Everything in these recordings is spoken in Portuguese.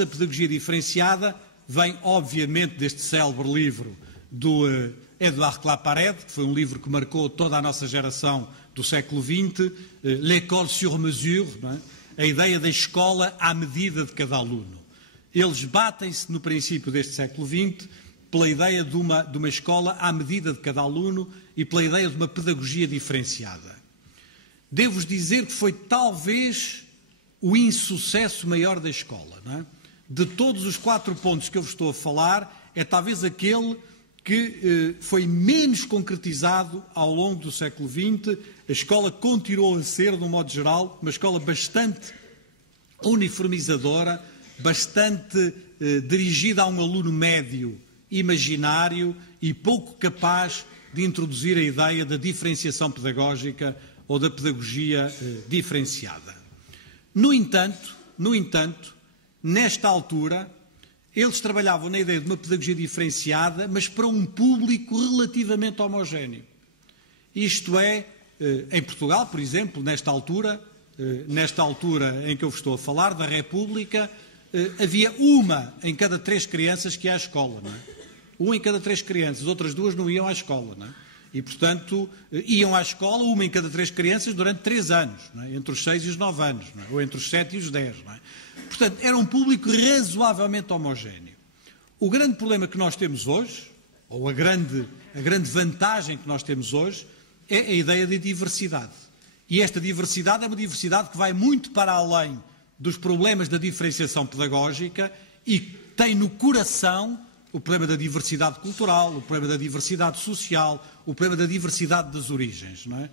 da pedagogia diferenciada vem, obviamente, deste célebre livro do Édouard Claparède, que foi um livro que marcou toda a nossa geração do século XX, L'école sur mesure, não é? A ideia da escola à medida de cada aluno. Eles batem-se no princípio deste século XX pela ideia de uma escola à medida de cada aluno e pela ideia de uma pedagogia diferenciada. Devo-vos dizer que foi talvez o insucesso maior da escola, não é? De todos os 4 pontos que eu vos estou a falar, é talvez aquele que foi menos concretizado ao longo do século XX. A escola continuou a ser, de um modo geral, uma escola bastante uniformizadora, bastante dirigida a um aluno médio, imaginário e pouco capaz de introduzir a ideia da diferenciação pedagógica ou da pedagogia diferenciada. No entanto, nesta altura, eles trabalhavam na ideia de uma pedagogia diferenciada, mas para um público relativamente homogéneo. Isto é, em Portugal, por exemplo, nesta altura em que eu vos estou a falar, da República, havia uma em cada 3 crianças que ia à escola, não é? Uma em cada 3 crianças, as outras 2 não iam à escola, não é? E, portanto, iam à escola uma em cada 3 crianças durante 3 anos, não é? Entre os 6 e os 9 anos, não é? Ou entre os 7 e os 10, não é? Portanto, era um público razoavelmente homogéneo. O grande problema que nós temos hoje, ou a grande vantagem que nós temos hoje, é a ideia de diversidade. E esta diversidade é uma diversidade que vai muito para além dos problemas da diferenciação pedagógica e tem no coração o problema da diversidade cultural, o problema da diversidade social, o problema da diversidade das origens, não é?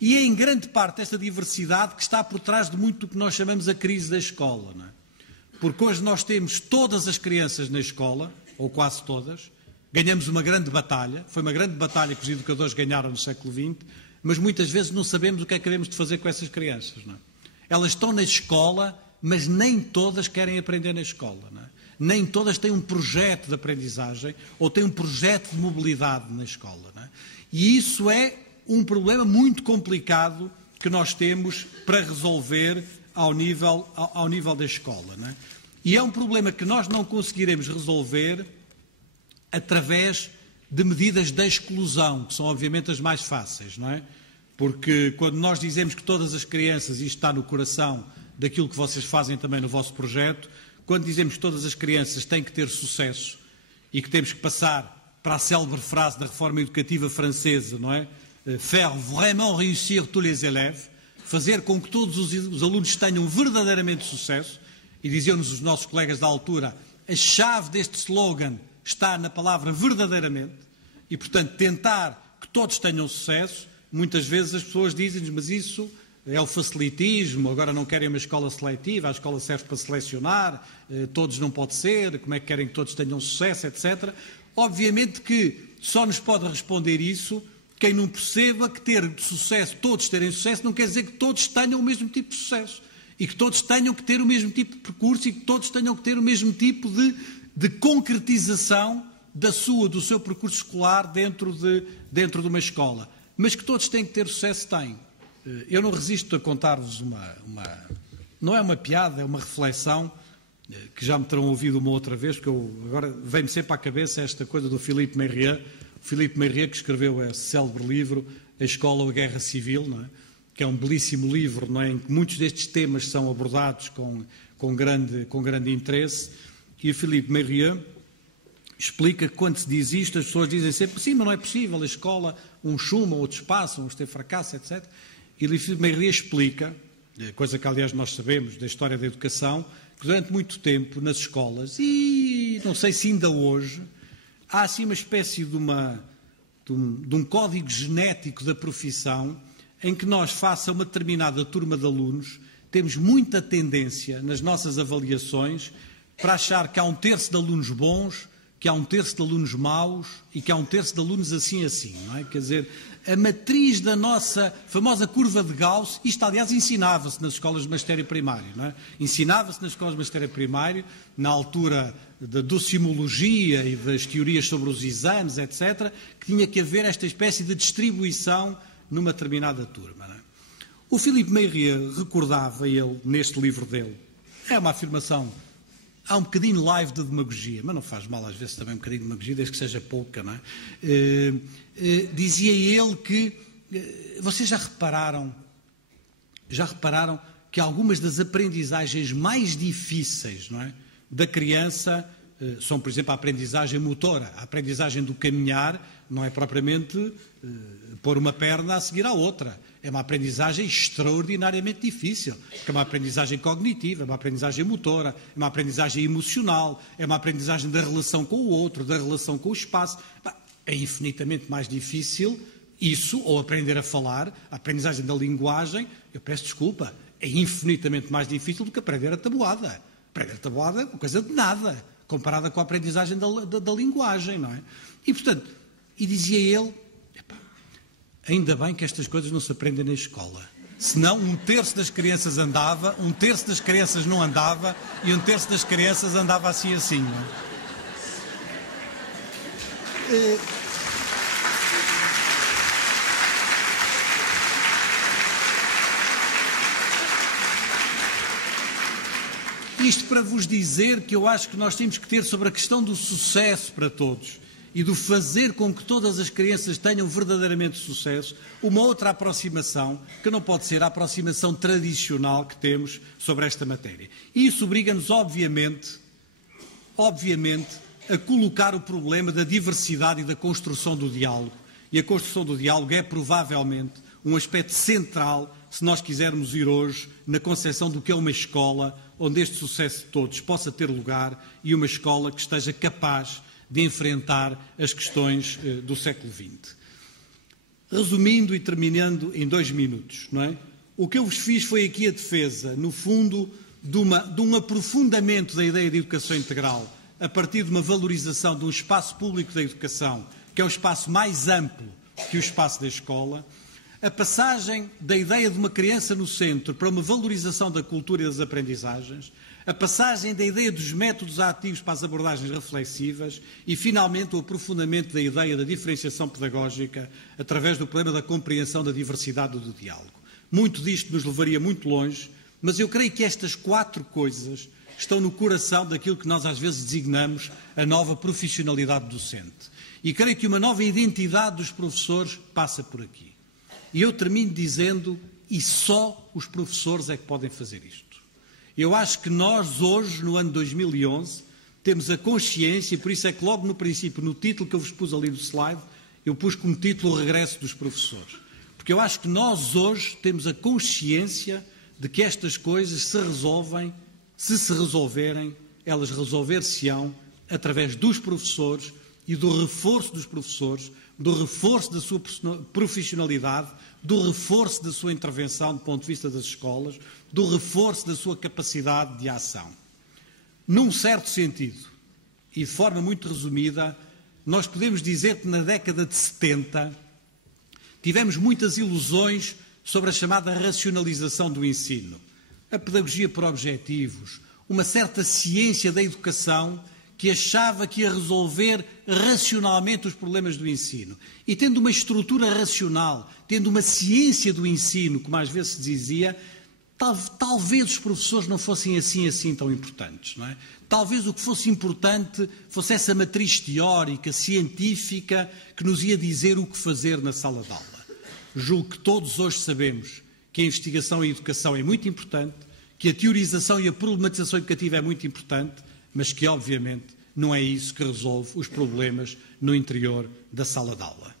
E é em grande parte esta diversidade que está por trás de muito do que nós chamamos a crise da escola, não é? Porque hoje nós temos todas as crianças na escola, ou quase todas, ganhamos uma grande batalha, foi uma grande batalha que os educadores ganharam no século XX, mas muitas vezes não sabemos o que é que devemos de fazer com essas crianças, não é? Elas estão na escola, mas nem todas querem aprender na escola, não é? Nem todas têm um projeto de aprendizagem ou têm um projeto de mobilidade na escola, não é? E isso é um problema muito complicado que nós temos para resolver ao nível da escola, não é? E é um problema que nós não conseguiremos resolver através de medidas de exclusão, que são obviamente as mais fáceis, não é? Porque quando nós dizemos que todas as crianças, isto está no coração daquilo que vocês fazem também no vosso projeto, quando dizemos que todas as crianças têm que ter sucesso e que temos que passar para a célebre frase da reforma educativa francesa, não é? Faire vraiment réussir tous les élèves, fazer com que todos os alunos tenham verdadeiramente sucesso, e diziam-nos os nossos colegas da altura, a chave deste slogan está na palavra verdadeiramente, e portanto tentar que todos tenham sucesso. Muitas vezes as pessoas dizem-nos, mas isso é o facilitismo, agora não querem uma escola seletiva, a escola serve para selecionar, todos não pode ser, como é que querem que todos tenham sucesso, etc. Obviamente que só nos pode responder isso quem não perceba que ter sucesso, todos terem sucesso, não quer dizer que todos tenham o mesmo tipo de sucesso e que todos tenham que ter o mesmo tipo de percurso e que todos tenham que ter o mesmo tipo de concretização do seu percurso escolar dentro de uma escola. Mas que todos têm que ter sucesso, têm. Eu não resisto a contar-vos não é uma piada, é uma reflexão que já me terão ouvido uma outra vez, porque agora vem-me sempre à cabeça esta coisa do Philippe Mérieux, que escreveu esse célebre livro, A Escola ou a Guerra Civil, não é? Que é um belíssimo livro, não é? Em que muitos destes temas são abordados com grande interesse, e o Philippe Mérieux explica que quando se diz isto, as pessoas dizem sempre, sim, mas não é possível, a escola, uns chumam, outros passam, uns têm fracasso, etc. E o Philippe Mérieux explica, coisa que aliás nós sabemos da história da educação, que durante muito tempo nas escolas, e não sei se ainda hoje, há assim uma espécie de um código genético da profissão em que nós, face a uma determinada turma de alunos, temos muita tendência nas nossas avaliações para achar que há um terço de alunos bons, que há um terço de alunos maus e que há um terço de alunos assim, não é? Quer dizer, a matriz da nossa famosa curva de Gauss, isto aliás ensinava-se nas escolas de magistério primário, não é? Ensinava-se nas escolas de magistério primário, na altura da docimologia e das teorias sobre os exames, etc., que tinha que haver esta espécie de distribuição numa determinada turma, não é? O Philippe Mérieux recordava, ele, neste livro dele, é uma afirmação há um bocadinho live de demagogia, mas não faz mal às vezes também um bocadinho de demagogia, desde que seja pouca, não é? Dizia ele que, vocês já repararam que algumas das aprendizagens mais difíceis, não é, da criança são, por exemplo, a aprendizagem motora. A aprendizagem do caminhar não é propriamente pôr uma perna a seguir à outra. É uma aprendizagem extraordinariamente difícil, porque é uma aprendizagem cognitiva, é uma aprendizagem motora, é uma aprendizagem emocional, é uma aprendizagem da relação com o outro, da relação com o espaço. É infinitamente mais difícil isso, ou aprender a falar, a aprendizagem da linguagem, eu peço desculpa, é infinitamente mais difícil do que aprender a tabuada. Aprender a tabuada é uma coisa de nada, comparada com a aprendizagem da linguagem, não é? E, portanto, dizia ele, ainda bem que estas coisas não se aprendem na escola. Senão, 1/3 das crianças andava, 1/3 das crianças não andava e 1/3 das crianças andava assim. Não é? Isto para vos dizer que eu acho que nós temos que ter sobre a questão do sucesso para todos e do fazer com que todas as crianças tenham verdadeiramente sucesso, uma outra aproximação, que não pode ser a aproximação tradicional que temos sobre esta matéria. E isso obriga-nos, obviamente, a colocar o problema da diversidade e da construção do diálogo. E a construção do diálogo é, provavelmente, um aspecto central, se nós quisermos ir hoje, na concepção do que é uma escola onde este sucesso de todos possa ter lugar e uma escola que esteja capaz de enfrentar as questões do século XX. Resumindo e terminando em 2 minutos, não é? O que eu vos fiz foi aqui a defesa, no fundo, de um aprofundamento da ideia de educação integral, a partir de uma valorização de um espaço público da educação, que é o espaço mais amplo que o espaço da escola, a passagem da ideia de uma criança no centro para uma valorização da cultura e das aprendizagens, a passagem da ideia dos métodos ativos para as abordagens reflexivas e, finalmente, o aprofundamento da ideia da diferenciação pedagógica através do problema da compreensão da diversidade do diálogo. Muito disto nos levaria muito longe, mas eu creio que estas 4 coisas estão no coração daquilo que nós às vezes designamos a nova profissionalidade docente. E creio que uma nova identidade dos professores passa por aqui. E eu termino dizendo, e só os professores é que podem fazer isto. Eu acho que nós hoje, no ano 2011, temos a consciência, e por isso é que logo no princípio, no título que eu vos pus ali do slide, eu pus como título o regresso dos professores. Porque eu acho que nós hoje temos a consciência de que estas coisas se resolvem, se resolverem, elas resolver-se-ão através dos professores e do reforço dos professores, do reforço da sua profissionalidade, do reforço da sua intervenção do ponto de vista das escolas, do reforço da sua capacidade de ação. Num certo sentido, e de forma muito resumida, nós podemos dizer que na década de 70 tivemos muitas ilusões sobre a chamada racionalização do ensino, a pedagogia por objetivos, uma certa ciência da educação que achava que ia resolver racionalmente os problemas do ensino. E tendo uma estrutura racional, tendo uma ciência do ensino, como às vezes se dizia, talvez os professores não fossem assim tão importantes, não é? Talvez o que fosse importante fosse essa matriz teórica, científica, que nos ia dizer o que fazer na sala de aula. Julgo que todos hoje sabemos que a investigação e a educação é muito importante, que a teorização e a problematização educativa é muito importante, mas que, obviamente, não é isso que resolve os problemas no interior da sala de aula.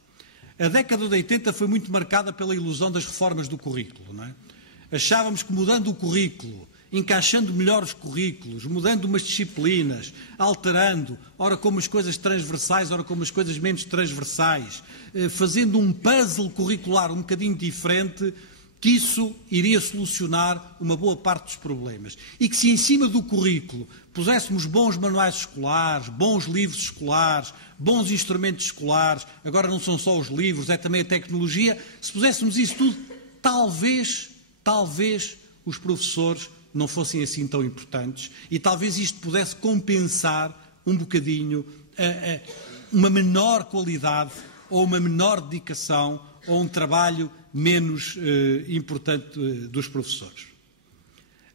A década de 80 foi muito marcada pela ilusão das reformas do currículo, não é? Achávamos que mudando o currículo, encaixando melhor os currículos, mudando umas disciplinas, alterando, ora com umas coisas transversais, ora com umas coisas menos transversais, fazendo um puzzle curricular um bocadinho diferente, que isso iria solucionar uma boa parte dos problemas. E que se em cima do currículo puséssemos bons manuais escolares, bons livros escolares, bons instrumentos escolares, agora não são só os livros, é também a tecnologia, se puséssemos isso tudo, talvez os professores não fossem assim tão importantes e talvez isto pudesse compensar um bocadinho uma menor qualidade ou uma menor dedicação ou um trabalho menos importante dos professores.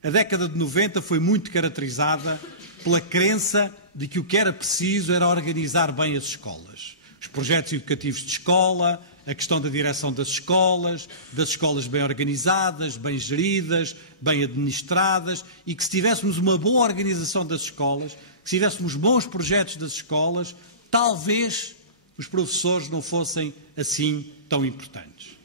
A década de 90 foi muito caracterizada pela crença de que o que era preciso era organizar bem as escolas. Os projetos educativos de escola, a questão da direção das escolas bem organizadas, bem geridas, bem administradas, e que se tivéssemos uma boa organização das escolas, que se tivéssemos bons projetos das escolas, talvez os professores não fossem assim tão importantes.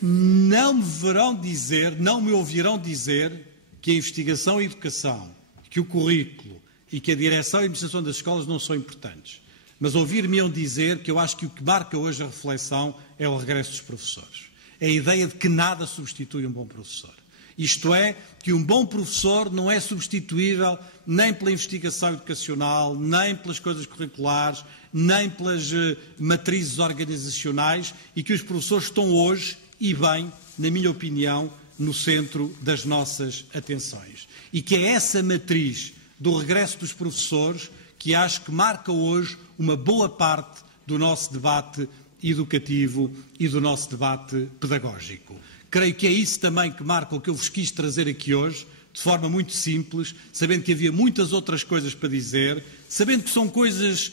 Não me ouvirão dizer que a investigação e a educação, que o currículo e que a direção e a administração das escolas não são importantes. Mas ouvir-me-ão dizer que eu acho que o que marca hoje a reflexão é o regresso dos professores. É a ideia de que nada substitui um bom professor. Isto é, que um bom professor não é substituível nem pela investigação educacional, nem pelas coisas curriculares, nem pelas matrizes organizacionais, e que os professores estão hoje, e bem, na minha opinião, no centro das nossas atenções. E que é essa matriz do regresso dos professores que acho que marca hoje uma boa parte do nosso debate educativo e do nosso debate pedagógico. Creio que é isso também que marca o que eu vos quis trazer aqui hoje, de forma muito simples, sabendo que havia muitas outras coisas para dizer, sabendo que são coisas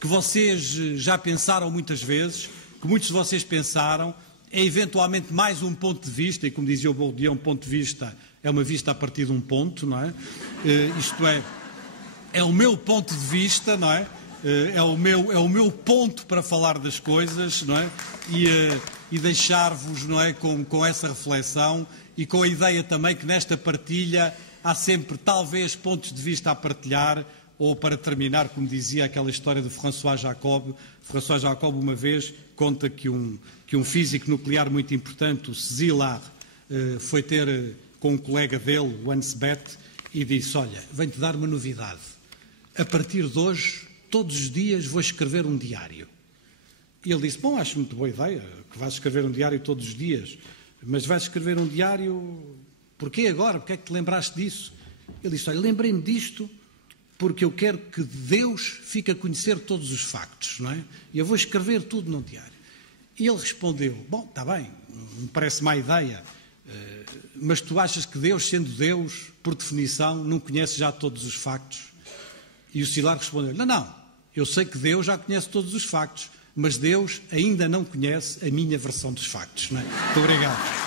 que vocês já pensaram muitas vezes, que muitos de vocês pensaram, é eventualmente mais um ponto de vista, e como dizia o Bourdieu, um ponto de vista é uma vista a partir de um ponto, não é? Isto é o meu ponto de vista, não é? É o meu ponto para falar das coisas, não é? E deixar-vos, não é, com essa reflexão e com a ideia também que nesta partilha há sempre talvez pontos de vista a partilhar, ou para terminar, como dizia aquela história de François Jacob. François Jacob uma vez conta que um físico nuclear muito importante, o Szilard, foi ter com um colega dele, o Hans Bethe, e disse: olha, venho-te dar uma novidade. A partir de hoje, todos os dias vou escrever um diário. E ele disse: bom, acho muito boa ideia que vais escrever um diário todos os dias, mas vais escrever um diário, porquê agora? Porquê é que te lembraste disso? Ele disse: olha, lembrei-me disto porque eu quero que Deus fique a conhecer todos os factos, não é? E eu vou escrever tudo num diário. E ele respondeu: bom, está bem, me parece má ideia, mas tu achas que Deus, sendo Deus, por definição, não conhece já todos os factos? E o Szilard respondeu: não, eu sei que Deus já conhece todos os factos, mas Deus ainda não conhece a minha versão dos factos. Não é? Muito obrigado.